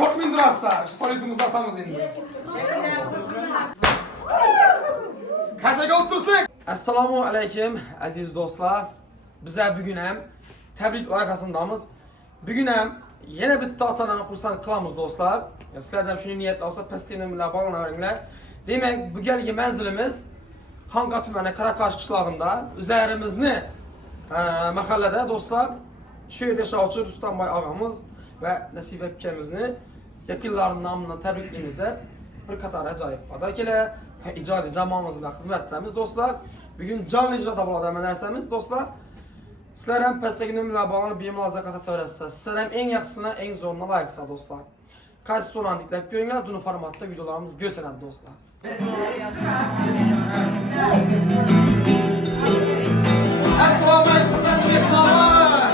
Korkmayın durarsa. Storytumuzda atamız indi. Kasaga otursun. Assalomu alaykum aziz do'stlar. Bizlar bugun ham tabrik loyihasindamiz. Bugun ham yana bitta ota-onani xursand qilamiz do'stlar. Sizlardan shuni niyat olsa pastdan bilan bog'lanaveringlar. Demak, bu galgi manzilimiz Xonqa tumani Qaraqosh qishlog'ida, o'zlarimizni mahallada do'stlar. Shu yerda yashovchi Rustamboy og'amiz va Nasiba akamizni yakınlarının nomidan tabriklaymizda. Bir qator ajoyib odakilar, ijodiy jamoamiz bilan xizmatdamiz do'stlar. Bugun jonli ijroda bo'ladi mana narsamiz do'stlar. Sizlar ham pastdagi nomerlar bilan bemalol qataverasiz. Sizlar ham eng yaxshisini, eng zo'rini layqsiz do'stlar. Qaysi sonani tiklab ko'ringlar, buni formatda videolarimiz go'sanadi do'stlar. Assalomu alaykum mehmonlar.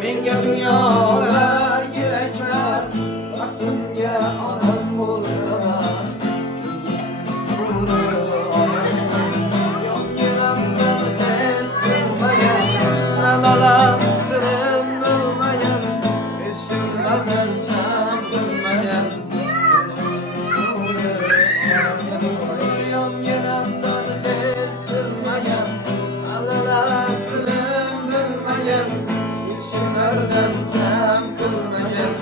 Menga dunyolar kerakmas, vaqtimga onam bo'lsa bas. Yonginamda tesirmagan, nanalar dilim bilmagan, eshiklardan jam bilmagan. Yonginamda tesirmagan, nanalar dilim bilmagan. Nereden cem kılmayan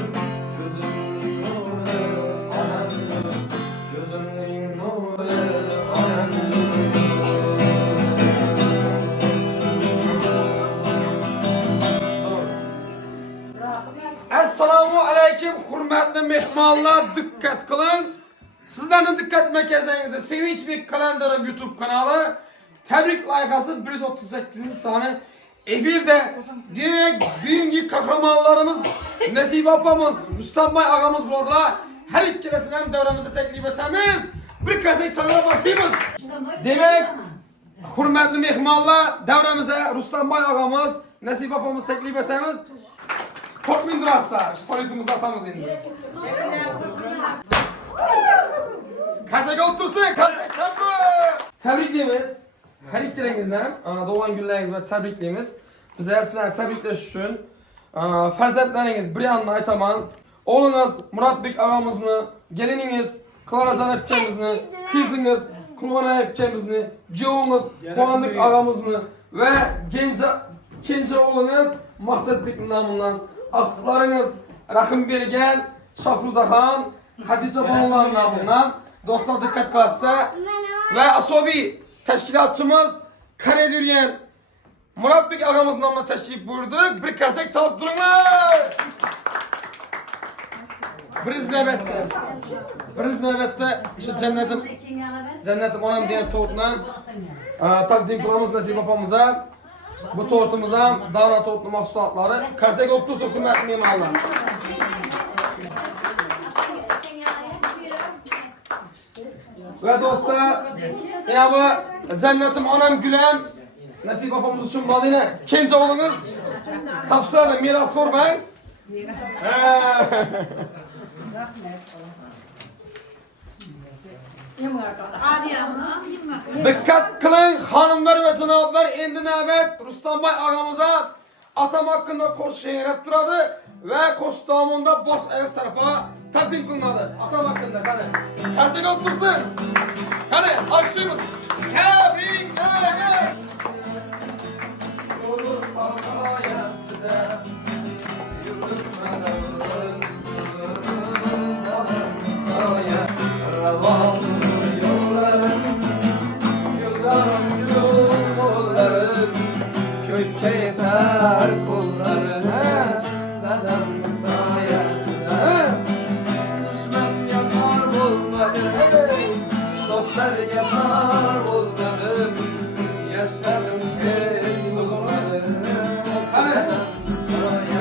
gözümün nuru anamdır, gözümün nuru anamdır. Assalomu alaykum hurmatli mehmonlar, dikkat qilin. Sizlarning diqqat markazingizda Sevinchbek Kalendarov YouTube kanali tabrik loyihasi 138-soni efirde. Demek büyük kahramanlarımız Nasiba apamız, Rustamboy ağamız buldular. Her ikilesini hem devremize teklif etemiz. Bir kaset çalmaya başlayımız. Demek hürmetli mehmanlar devremize Rustamboy ağamız, Nasiba apamız teklif etemiz. Korkmayın durarsa. Storytumuzda atamız indi. Kasaga otursun. Kasak çabuk. Tebrikliyimiz. Her ikilerinizden doğan günleriniz ve tebrikliyimiz. Bizler sizler tebrikleş üçün farzandlarınız bir yandan aytaman, oğlunuz Muratbek ağamızını, gelininiz Klaracan epkemizni, kızınız Kulvana epkemizni, yoğunuz Kuanlık ağamızını ve genci oğlunuz Mahsetbek namından aktıklarınız Rahim Bergen, Şahruzahan, Hatice Banulan namından dostlar dikkat kılasa ve asobi teşkilatçımız Kare Düryen Muratbek ağamızın namına teşrif buyurduk. Bir kaset çalıp durunlar. Biriz nöbette işte cennetim onam diyen tortundan takdim kılamız Nasiba apamıza. Bu tortumuza dana tortlu mahsulatları kaset otursun hürmetli mehmanlar. Ve dostlar ya bu cennetim anam gülem Nasiba apamız için balıyla kenci oğlunuz tapşırdı miras sormayın. Dikkat kılın hanımlar ve cenablar, endi nöbet Rustamboy ağamıza atam hakkında koş şehirep duradı ve koş damında baş ayak sarpa takdim kılınadı. Atam hakkında hadi. Tersine otursun. Hadi alkışlayımız. Tebrikleriz. Olur parayası da yürütmeden saya ravan yollarım yollarım kökçe yeter kullarına dadam sayesinde düşman yakar bulmadı dostlar yazar olmadım. Yaşlarım tez olmadı. Evet.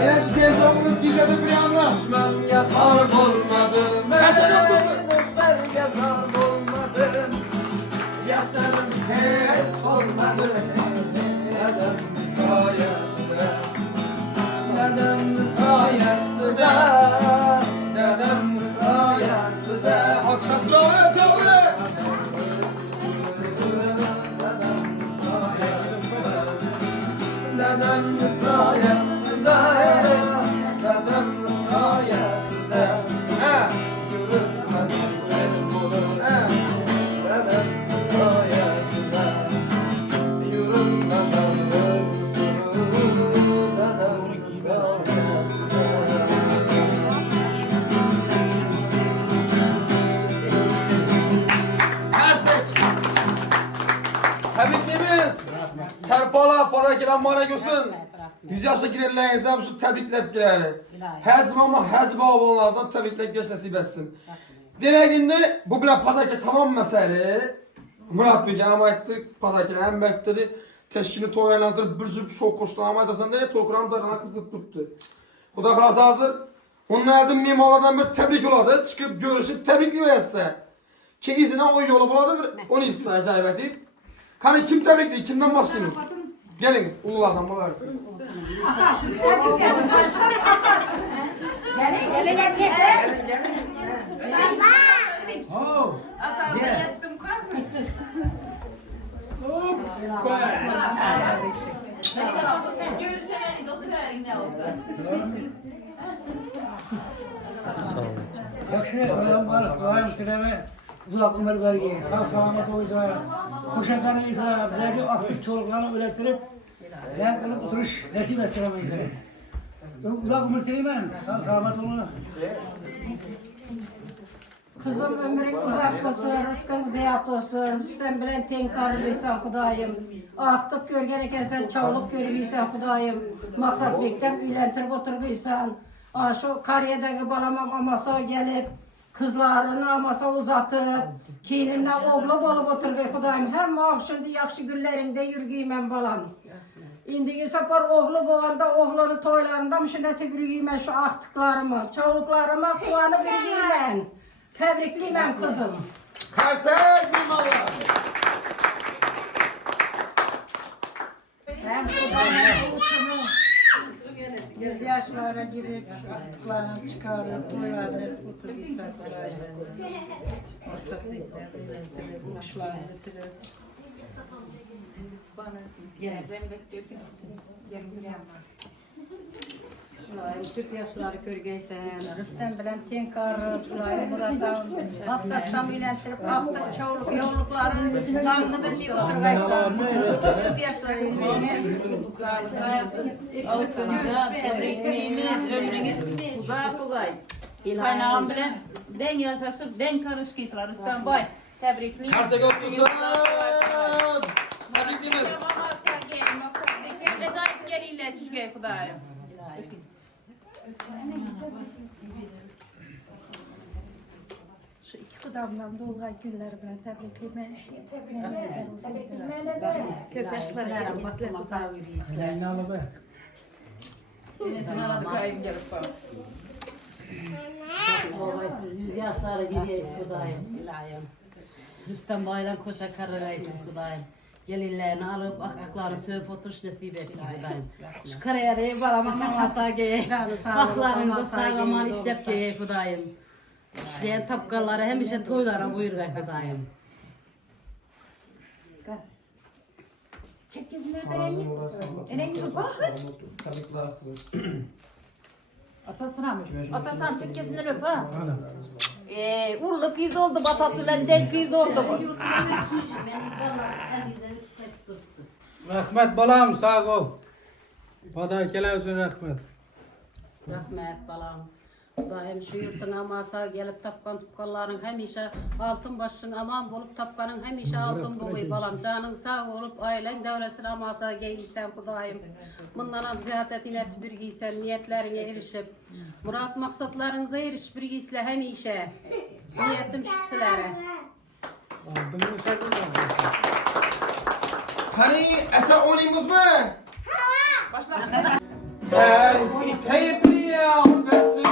Yaş gezomuz güzeli bir anlaşmam yapar olmadım. Dostlar yazar olmadım. Yaşlarım tez olmadı. Dedem sayesinde. Dedem sayesinde. Dedem sayesinde. Akşam bravo çalıyor. Dedem sayesinde, dedem sayesinde, yürütmedim mecburun, dedem sayesinde, yürütmedim mecburun, dedem sayesinde. Ersek, tebriklerimiz. Serpala, Fadakiran Maragös'ün 100 yaşa girerlerinizden şu tebrikler girer. Həcm ama həcb abonlarınızdan tebrikler geç nasip etsin. Demek indi bu bile Padaki tamam mesele. Murat Bey ama ettik Padaki'ne hem bekleri teşkini toylandır bir cüp çok koşulama edersen de tokuram da kızıp tuttu. Xuda xalası hazır. Onlardan mimarlardan bir tebrik oladı. Çıkıp görüşüp tebrik etse. Ki izine o yolu buladı onu ise acayip edip. Hani kim tebrikli? Kimden başlayınız? Gelin, ululardan bularsınız. Gelin. Oh. Yakşı süreme uzak ömür vergi, sağ selamet olacağız. Kuşakanı İsra, bizleri aktif çocuklarını öğretirip ben kılıp oturuş nasip etsin bize. Uzak ömür süreyim sağ selamet olun. Kızım ömrün uzak olsun, rızkın ziyat olsun. Sen bilen tenkarlıysan Xudayım. Ahtık görgen ekensen, çavluk görgüysen Xudayım. Maksat bekten üylentirip oturguysan. Şu kariyedeki balamam amasa gelip, kızlarını amasa uzatıp, kininden oğlu bolup oturguy Xudayım. Hem şimdi yaxşı günlerinde yürgüymem balam. İndiki sapar oğlu boğanda oğlanın toylarında müşünneti bürgüymem şu ahtıklarımı. Çavluklarıma kuvanı bürgüymem. Tebrikliyim kızım. Karsek mimarlar. Hem kızım göz yaşlara girip artıklarını çıkarıp koyarıp oturursa koyarıp maksatlıklar üretirip kuşlarını üretirip şulayım Türk yaşları körgeysen, Rüstem bilen tenkarı, şulayım Murat'tan, maksattan ülentirip aktık çoğuluk yollukların zanını biliyor oturgaysan. Türk yaşları Olsun da tebrikliyimiz, ömrünüz uzak olay. Kaynağım bilen den yaşasıp den karışkıysa Rüstem Bay. Tebrikliyim. Karsek olsun. Tebrikliyimiz. Acayip geliyle çıkıyor Kudayım. Şu iki kudamdan dolgay günleri bilen tebrikliyim. Köpeşler bakma sağ yürüyüşler. Ne alıp? Enesini aladık ayım gelip bak. Siz 100 yaşlara gidiyorsunuz Xudayım. Rüstem Bay'dan koşa kararayısınız Xudayım. Gelinlerini alıp aktıklarını söğüp oturuş nasip ettik Xudayım. Şu kariyeri balamam masa geye. Baklarınızı sağlaman işlep geye Xudayım. İşleyen tapkaları hem işe toylara buyur Xudayım. Tebrikler kızım. Atasına mı? Atasam çekkesinden öp ha. Urlu piz oldu, batasıyla del piz oldu bu. Rahmet balam sağ ol. Bana kelevsin rahmet. Rahmet balam. Daim şu yurtuna masa gelip tapkan tukkalların hemişe altın başın aman bulup tapkanın hemişe altın buluy balam. Canın sağ olup ailen devresine masa giysen Xudayım. Bundan ziyaretine bir giysen niyetlerine erişip murat maksatlarınıza eriş bir giysle hemişe. Niyetim şu silere. Bunu sen Hani eser oynayımız mı? Başla. İteyim ya besim.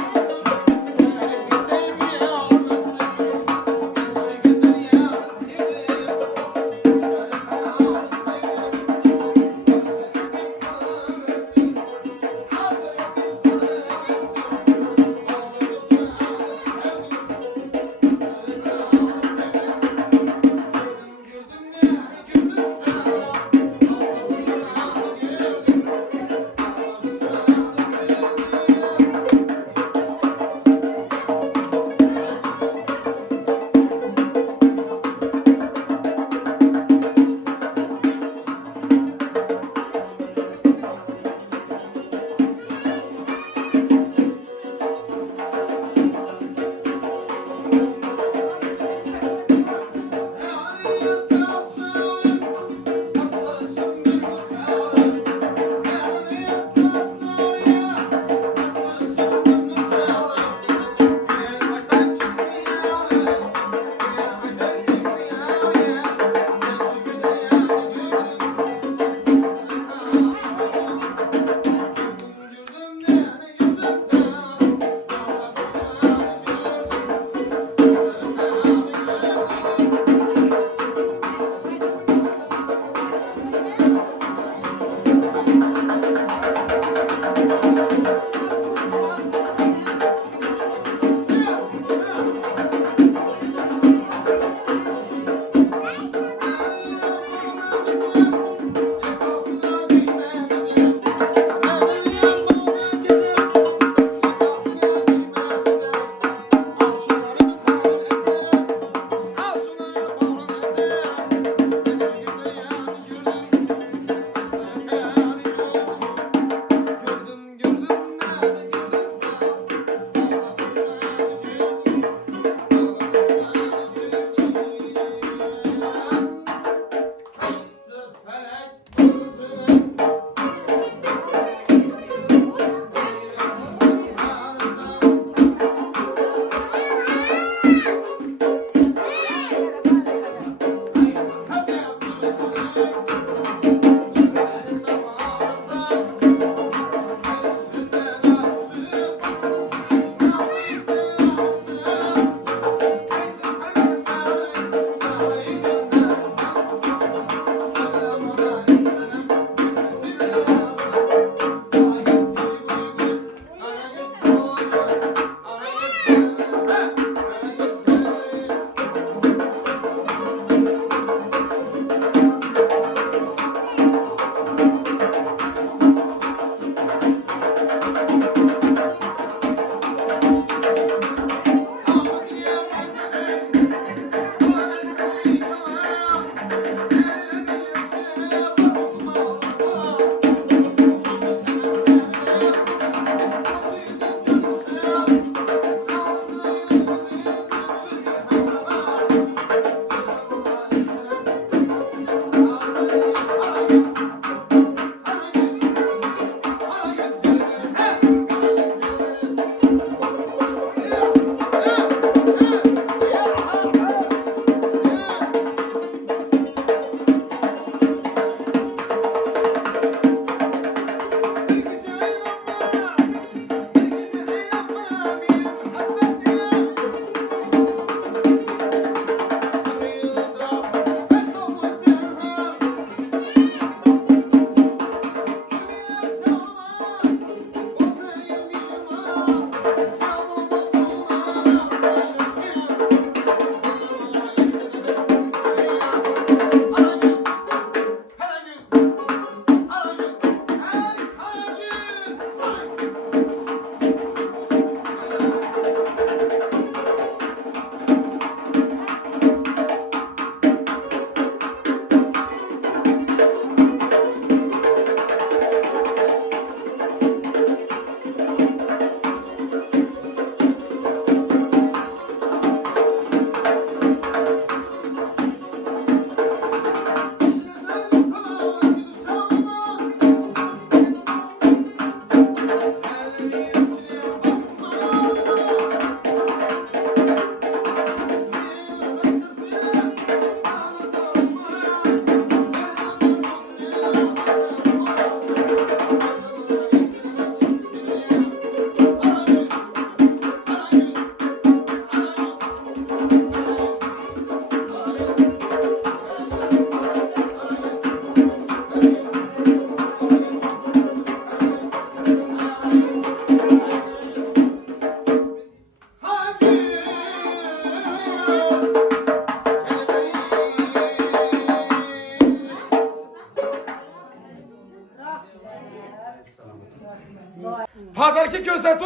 Suratga ko'rsatib.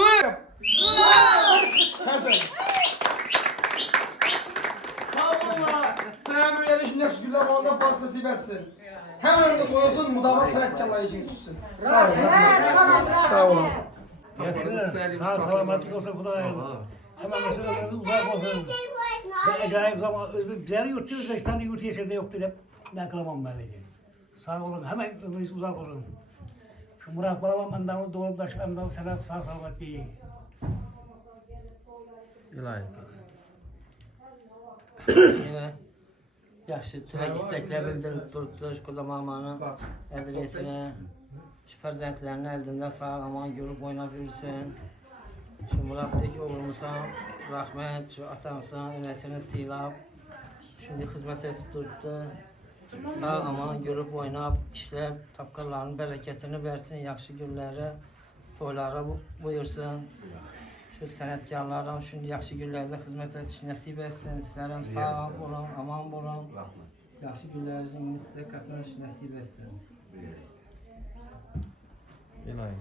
Hasan. Sağ olun. Sen böyle shunday günlar oldan baş nasip etsin. Hemen de koyuyorsun, mudava sarakçalar işin düşsün. Sağ olun. Sağ olun. Sağ salamatlık olsun Kudayım. Hemen mesela uzak olsun. Ben acayip zaman diğer yurtta Özbekistan'da yurt yeşilde yoktu hep. Ne kılamam ben dedi. Sağ olun hemen ömrünüz uzak olun. Şu Murat Balaban benden doğup da şu emdan sana sağ salamat değil. İlahi. Yine yaxshi tilak istaklar bildirib turibdi shu Qudamamani adresine. Şu farzandlarini eldində sağ aman görüp oynab yursin. Şu Muratbek oğlumuza rahmet, şu atamıza önesini silab. Şimdi hizmet etip durdu. Sağ aman görüp oynab, işlep, tapqırların bereketini versin, yaxşı günləri, toylara buyursun. Şu sənətkarlara şimdi yaxşı günlərdə xidmət ediş nəsib etsin. Sizlərəm sağ olun, aman olun. Yaxşı günlərinizin sizə qatnış nəsib etsin. İlahi.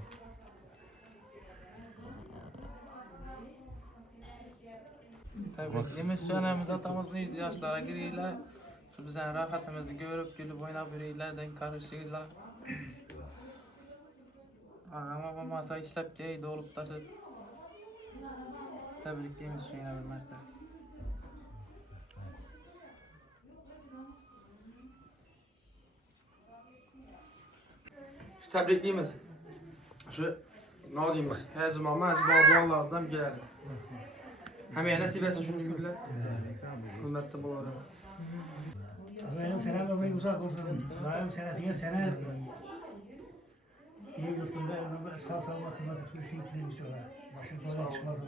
Tebrikimiz şu anamız atamızın yaşlara giriyorlar. Şu bizden rahatımızı görüp gülüp oynayıp yürüyorlar, denk karışıyorlar. Ama babamasa işlep geydi olup taşır. Tebrikimiz şu yine bir mertebe. Şu tebrikliyimiz. Şu ne diyeyim her zaman ben size Allah'tan geldim. Hem ya nasip etsin şunu gülle. Hürmetli bulalım. Benim senem ömrüm uzak olsun. Daim senetiye sene. İyi yurtunda sağ salamat hizmet etmiş için kilimiz yola. Başın kolay çıkmaz.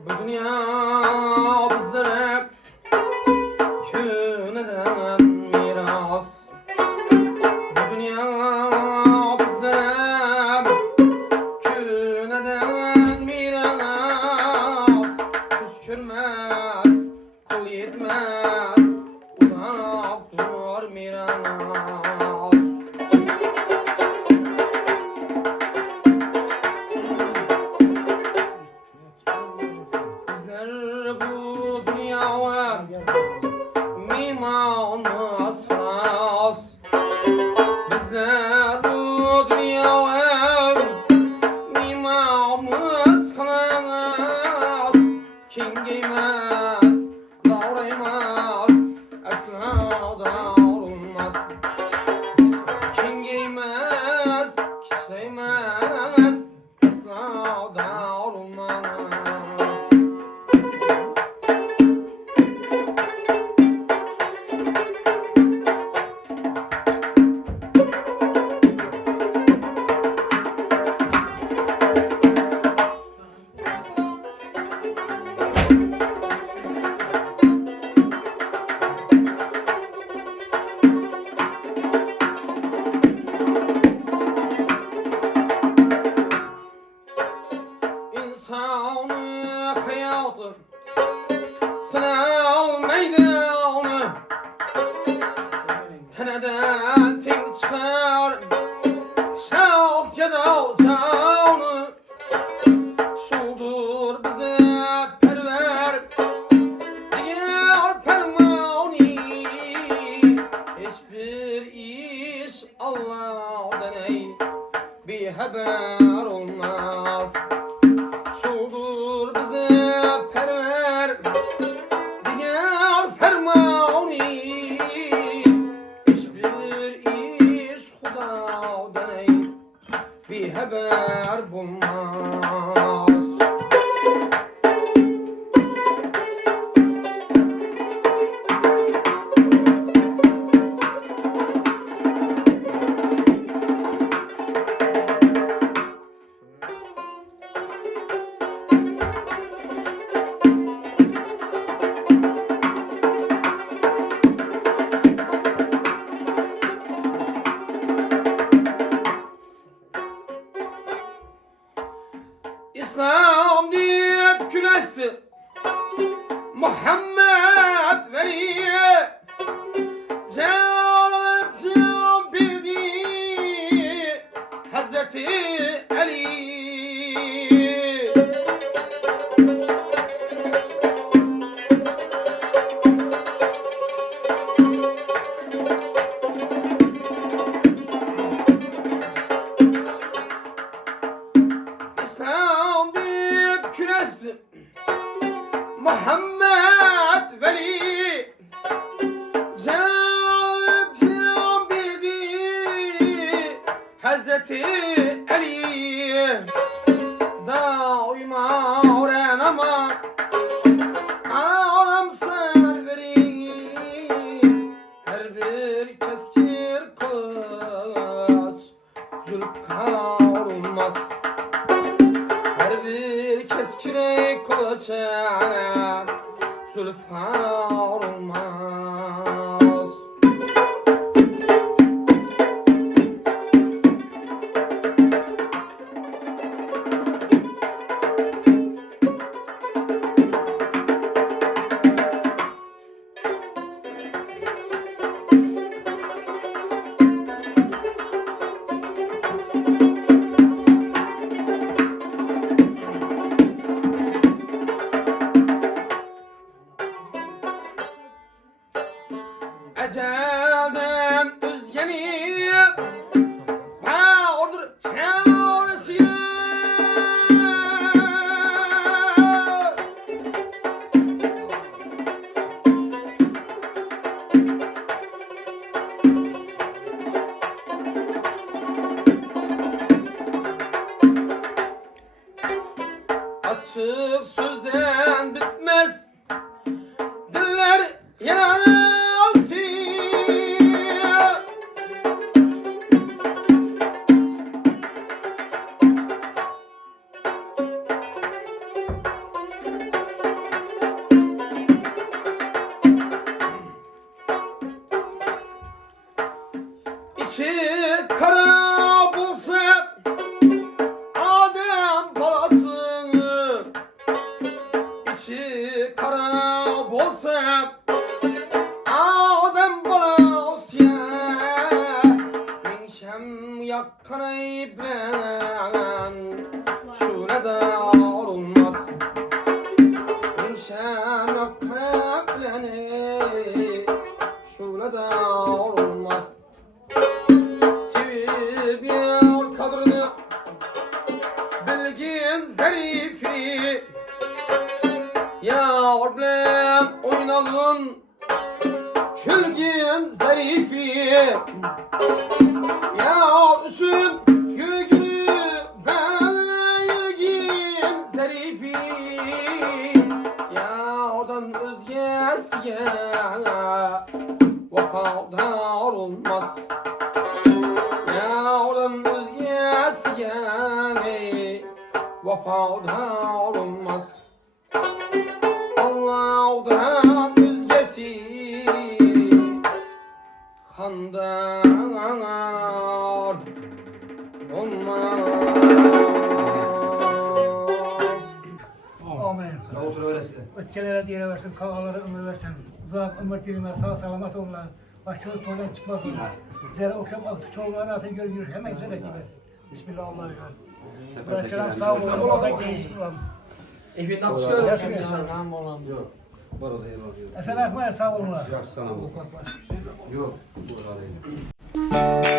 Bu dünya bizlere küneden miras. Bu dünya bizlere küneden miras. Küskürmez, kul yetmez, uzak dur miras. Bizler bu dünyaya mimanız has. Bizler bu dünyaya mimanız has. Kim giymez, davraymaz, asla davrulmaz. Kim giymez, kişeymez, asla davrulmaz. İnsanı hayatı sınav meydanı teneden ting çıkar şavk ya da canı şudur bize perver diğer permani hiçbir iş Allah'dan bir haber olmaz. Şudur bize perver diğer fermani hiçbir iş Hudadan bir haber bulmaz. Hazreti Ali daima öğrenemem ağlam serveri her bir keskin kılıç zulka olmaz her bir keskin kılıç zulka olmaz. Ecelden üzgeni ha ordur çaresi açık sözden bitmez diller yanar. İçi kara bulsa Adem balası İçi kara bulsa Adem balası Min şem yakkana iblen Şule de olmaz Min şem yakkana iblen Şule de olmaz. Seviyor kadrini bilgin zarifi yar bilen oynadın çülgin zarifi yar üçün yügünü belgin zarifi yardan özgesiye vefadar olmaz. Yardan özgesiye vefadar olmaz. Allah'tan özgesi handar olmaz. Amin. Ötkelere diye versin, kavalara ömür versin. Uzak ömür dilime sağ salamat olurlar. Başçılık koldan çıkmaz olurlar. Zira okşam aktif çoluğlarına atın görür hemen güzel nasip etsin. Bismillahirrahmanirrahim. Bırakırım sağ olun. Orada gençlik var. Ich bin abgeschlossen. Esen Akmer sağ olunlar. Yok sana bu. Yok. Bu arada.